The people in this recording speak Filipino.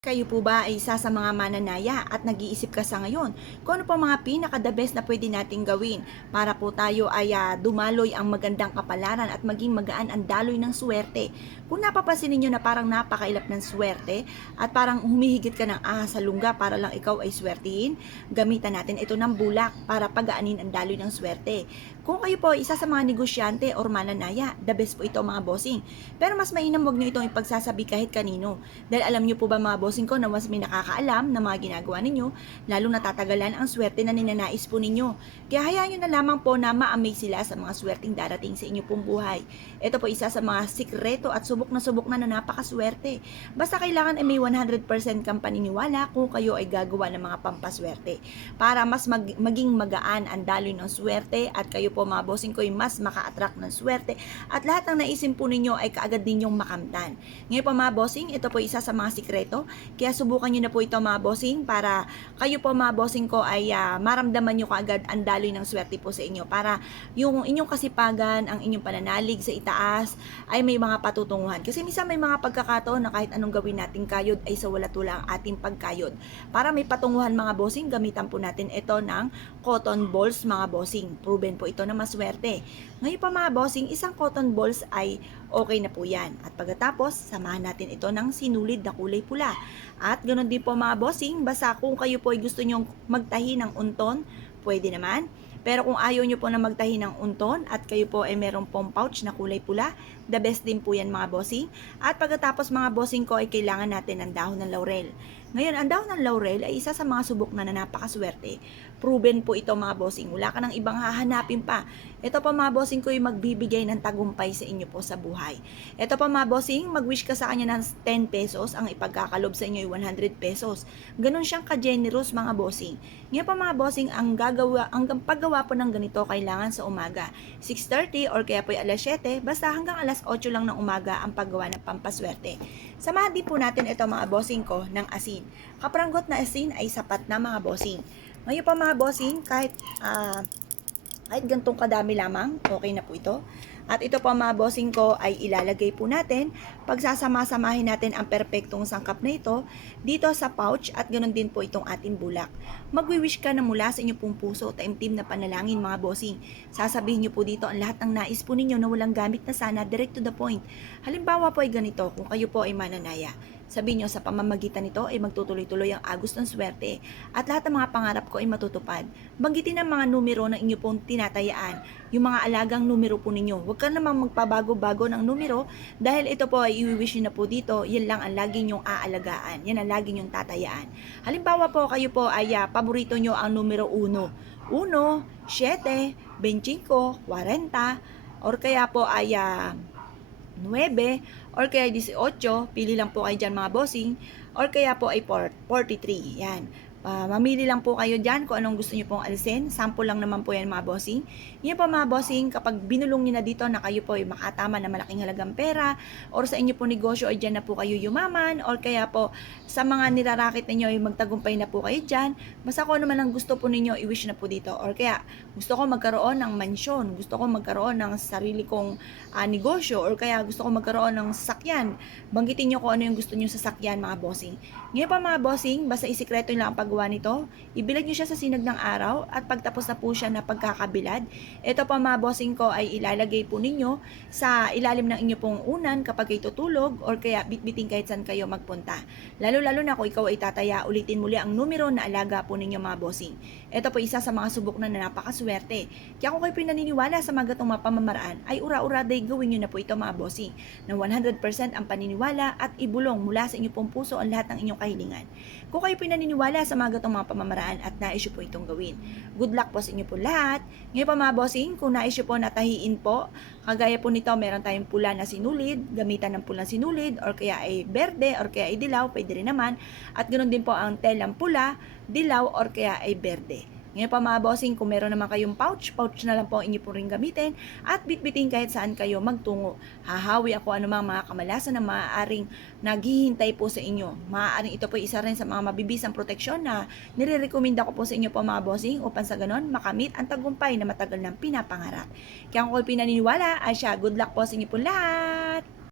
Kayo po ba ay isa sa mga mananaya at nag-iisip ka sa ngayon kung ano pa mga pinaka-the best na pwede nating gawin para po tayo ay dumaloy ang magandang kapalaran at maging magaan ang daloy ng swerte? Kung napapansin ninyo na parang napakailap ng swerte at parang humihigit ka ng ahas sa lungga para lang ikaw ay swertihin, gamitan natin ito ng bulak para pagaanin ang daloy ng swerte. Kung kayo po ay isa sa mga negosyante or mananaya, the best po ito mga bossing. Pero mas mainam wag nyo itong ipagsasabi kahit kanino. Dahil alam nyo po ba mga bossing ko na mas may nakakaalam na mga ginagawa ninyo, lalong natatagalan ang swerte na ninanais po ninyo. Kaya hayaan nyo na lamang po na ma-amaze sila sa mga swerteng darating sa inyo pong buhay. Ito po isa sa mga sikreto at subok na napakaswerte. Basta kailangan ay may 100% kang paniniwala kung kayo ay gagawa ng mga pampaswerte. Para mas maging magaan ang daloy ng swerte at kayo po mga bossing ko ay mas maka-attract ng swerte at lahat ng naisin po ninyo ay kaagad ninyong makamtan. Ngayon po mga bossing, ito po isa sa mga sikreto. Kaya subukan nyo na po ito mga bossing para kayo po mga bossing ko ay maramdaman nyo kaagad ang daloy ng swerte po sa inyo. Para yung inyong kasipagan, ang inyong pananalig sa itaas ay may mga patutunguhan. Kasi minsan may mga pagkakataon na kahit anong gawin nating kayod ay sa wala-tula ang ating pagkayod. Para may patunguhan mga bossing, gamitan po natin ito ng cotton balls mga bossing. Proven po ito na maswerte. Ngayon pa mga bossing, isang cotton balls ay okay na po yan. At pagkatapos, samahan natin ito ng sinulid na kulay pula. At ganoon din po mga bossing, basta kung kayo po ay gusto nyong magtahi ng unton, pwede naman. Pero kung ayaw nyo po na magtahi ng unton at kayo po ay meron pong pouch na kulay pula, the best din po yan mga bossing. At pagkatapos mga bossing ko ay kailangan natin ng dahon ng laurel. Ngayon, ang dahon ng laurel ay isa sa mga subok na napakaswerte. Proven po ito mga bossing. Wala ka ng ibang hahanapin pa. Ito pa mga bossing ko ay magbibigay ng tagumpay sa inyo po sa buhay. Ito pa mga bossing, mag-wish ka sa kanya ng 10 pesos, ang ipagkakalob sa inyo ay 100 pesos. Ganon siyang ka-generous mga bossing. Ngayon pa mga bossing, ang paggawa po ng ganito kailangan sa umaga. 6:30 or kaya po ay alas 7, basta hanggang alas 8 lang ng umaga ang paggawa ng pampaswerte. Samahan din po natin ito mga bossing ko ng asin. Kapranggot na asin ay sapat na mga bossing. Ngayon pa mga bossing, kahit gantong kadami lamang, okay na po ito. At ito pa mga bossing ko ay ilalagay po natin. Pagsasama-samahin natin ang perpektong sangkap na ito dito sa pouch at ganoon din po itong ating bulak. Magwi-wish ka na mula sa inyong pong puso, taimtim na panalangin mga bossing. Sasabihin nyo po dito ang lahat ng nais po ninyo na walang gamit na sana, direct to the point. Halimbawa po ay ganito, kung kayo po ay mananaya. Sabihin nyo sa pamamagitan nito ay magtutuloy-tuloy ang agos ng swerte at lahat ng mga pangarap ko ay matutupad. Banggitin ang mga numero na inyo pong tinatayaan, yung mga alagang numero po ninyo. Huwag ka namang magpabago-bago ng numero dahil ito po ay i-wish nyo na po dito, yan lang ang lagi nyong aalagaan, yan ang lagi nyong tatayaan. Halimbawa po kayo po ay paborito nyo ang numero 1, 7, 25, 40, or kaya po ay 9 or kaya 18, pili lang po kayo dyan mga bossing, or kaya po ay 43, yan. Mamili lang po kayo dyan kung anong gusto nyo pong alisin. Sample lang naman po yan mga bossing. Yan po mga bossing, kapag binulong nyo na dito na kayo po ay makatama na malaking halagang pera, or sa inyo po negosyo ay dyan na po kayo yumaman, or kaya po sa mga nirarakit ninyo ay magtagumpay na po kayo dyan, basta kung ano man ang gusto po ninyo, i-wish na po dito. Or kaya, gusto ko magkaroon ng mansyon, gusto ko magkaroon ng sarili kong negosyo, or kaya gusto ko magkaroon ng sasakyan. Banggitin nyo kung ano yung gusto nyo sa sasakyan mga bossing. Ngayon pa mga bossing, basta isikreto nyo lang ang paggawa nito, ibilad nyo siya sa sinag ng araw at pagtapos na po siya na pagkakabilad, ito pa mga bossing ko ay ilalagay po ninyo sa ilalim ng inyo pong unan kapag kayo tutulog or kaya bitbiting kahit saan kayo magpunta. Lalo-lalo na kung ikaw ay tataya, ulitin muli ang numero na alaga po ninyo mga bossing. Ito po isa sa mga subok na napakaswerte. Kaya kung kayo pinaniniwala sa mga gatong mga pamamaraan, ay ura-ura day gawin nyo na po ito mga bossing. Na 100% ang paniniwala at ibulong mula sa inyo pong puso ang lahat ng inyong kahilingan. Kung kayo pinaniniwala sa mga gatong mga pamamaraan at nais nyo po itong gawin, good luck po sa inyo po lahat. Ngayon pa mga bossing, kung nais nyo po natahiin po, kagaya po nito, meron tayong pula na sinulid, gamitan ng pulang sinulid, or kaya ay berde, or kaya ay dilaw, pwede rin naman. At ganoon din po ang telang pula, dilaw, or kaya ay berde. Ngayon pa mga bossing, kung meron naman kayong pouch na lang po ang inyo po rin gamitin at bitbitin kahit saan kayo magtungo. Hahawi ako anumang mga kamalasan na maaaring naghihintay po sa inyo. Maaaring ito po isa rin sa mga mabibisang proteksyon na nire-recommenda ko po sa inyo po mga bossing upang sa ganon makamit ang tagumpay na matagal ng pinapangarap. Kaya kung pinaniniwala, ay siya, good luck po sa inyo po lahat!